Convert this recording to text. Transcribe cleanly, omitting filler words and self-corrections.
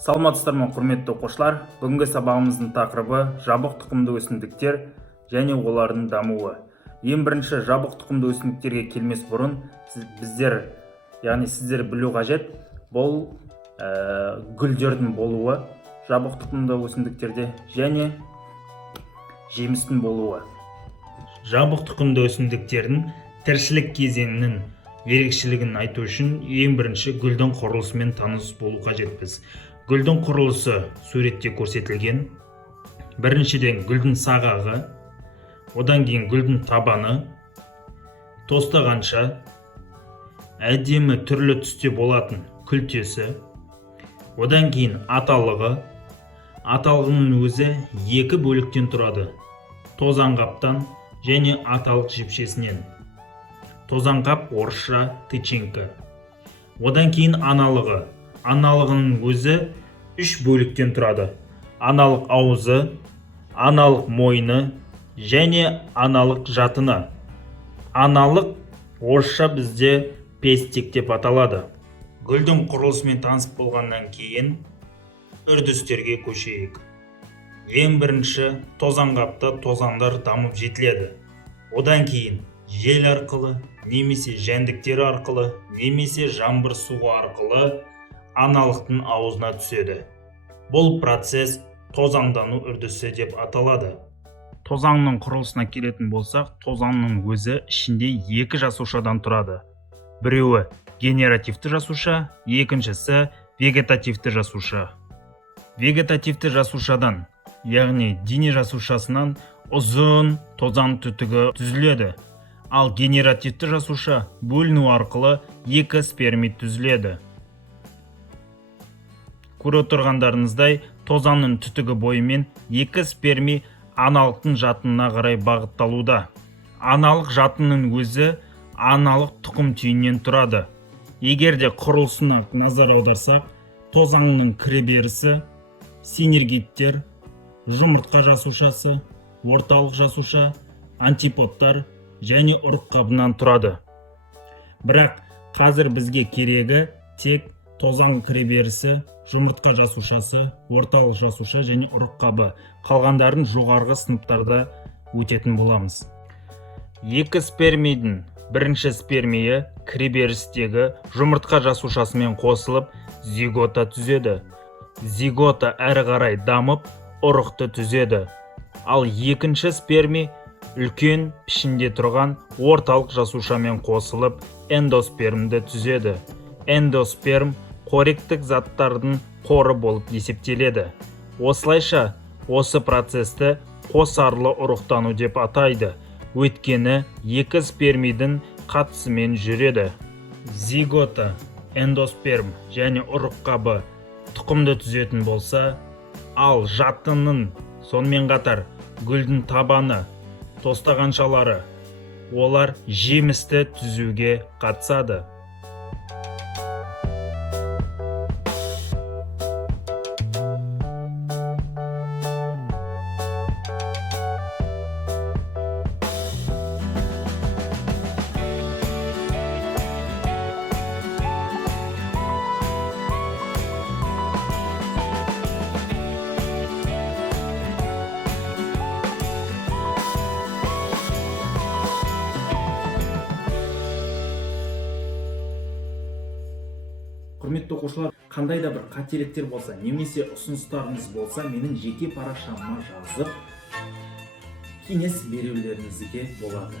Саламатсыздар ма, құрметті оқушылар? Бүгінгі сабағымыздың тақырыбы жабық тұқымды өсімдіктер және олардың дамуы. Ең бірінші, жабық тұқымды өсімдіктерге келмес бұрын сіздер білу қажет, бұл гүлдердің болуы жабық тұқымды өсімдіктерде және жемістің болуы. Жабық тұқымды өсімдіктердің тіршілік кезеңінің ерекшелігін айту үшін ең бірінші гүлдің құрылысымен таныс болу қажетпіз. Гүлдің құрылысы суретте көрсетілген. Біріншіден гүлдің сағағы, одан кейін гүлдің табаны, тостағанша, әдемі түрлі түсте болатын күлтесі, одан кейін аталығы. Аталығының өзі екі бөліктен тұрады: тозаңғаптан және аталық жіпшесінен. Тозаңғап орысша тычинка. Одан кейін аналығы. Аналығының өзі үш бөліктен тұрады: аналық ауызы, аналық мойны және аналық жатыны. Аналық орысша бізде пестик деп аталады. Гүлдің құрылысымен танысып болғаннан кейін үрдістерге көшейік. Ең бірінші, тозаңғапта тозаңдар дамып жетіледі. Одан кейін жел арқылы, немесе жәндіктер арқылы, немесе жаңбыр суы арқылы аналықтың аузына түседі. Бұл процесс тозаңдану үрдісі деп аталады. Тозаңның құрылысына келетін болсақ, тозаңның өзі ішінде екі жасушадан тұрады. Біреуі генеративті жасуша, екіншісі вегетативті жасуша. Вегетативті жасушадан, яғни дене жасушасынан ұзын тозаң түтігі түзіледі. Ал генеративті жасуша бөліну арқылы екі спермид түзіледі. Көріп тұрғандарыңыздай, тозаңның түтігі бойымен екі сперми аналықтың жатынына қарай бағытталуда. Аналық жатынның өзі аналық тұқым түйіннен тұрады. Егер де құрылысына назар аударсақ, тозаңның кіреберісі, синергиттер, жұмыртқа жасушасы, орталық жасуша, антиподтар және ұрық қабынан тұрады. Бірақ қазір бізге керегі тек тозаң кіреберісі, жұмыртқа жасушасы, орталық жасуша және ұрық қабы. Қалғандарын жоғарғы сыныптарда өтетін боламыз. Екі спермидің бірінші спермиі кіреберістегі жұмыртқа жасушасымен қосылып зигота түзеді. Зигота әрі қарай дамып ұрықты түзеді. Ал екінші сперми үлкен пішінде тұрған орталық жасушамен қосылып эндоспермді түзеді. Эндосперм қоректік заттардың қоры болып есептеледі. Осылайша, осы процесті қосарлы ұрықтану деп атайды. Өйткені екі спермидің қатысымен жүреді. Зигота, эндосперм және ұрық қабы тұқымды түзетін болса, ал жатынның, сонымен қатар гүлдің табаны, тостағаншалары, олар жемісті түзуге қатысады. Құрметті оқушылар, қандай да бір қателіктер болса, немесе ұсыныстарыңыз болса, менің жеке парақшама жазып, кеңес берулеріңізге болады.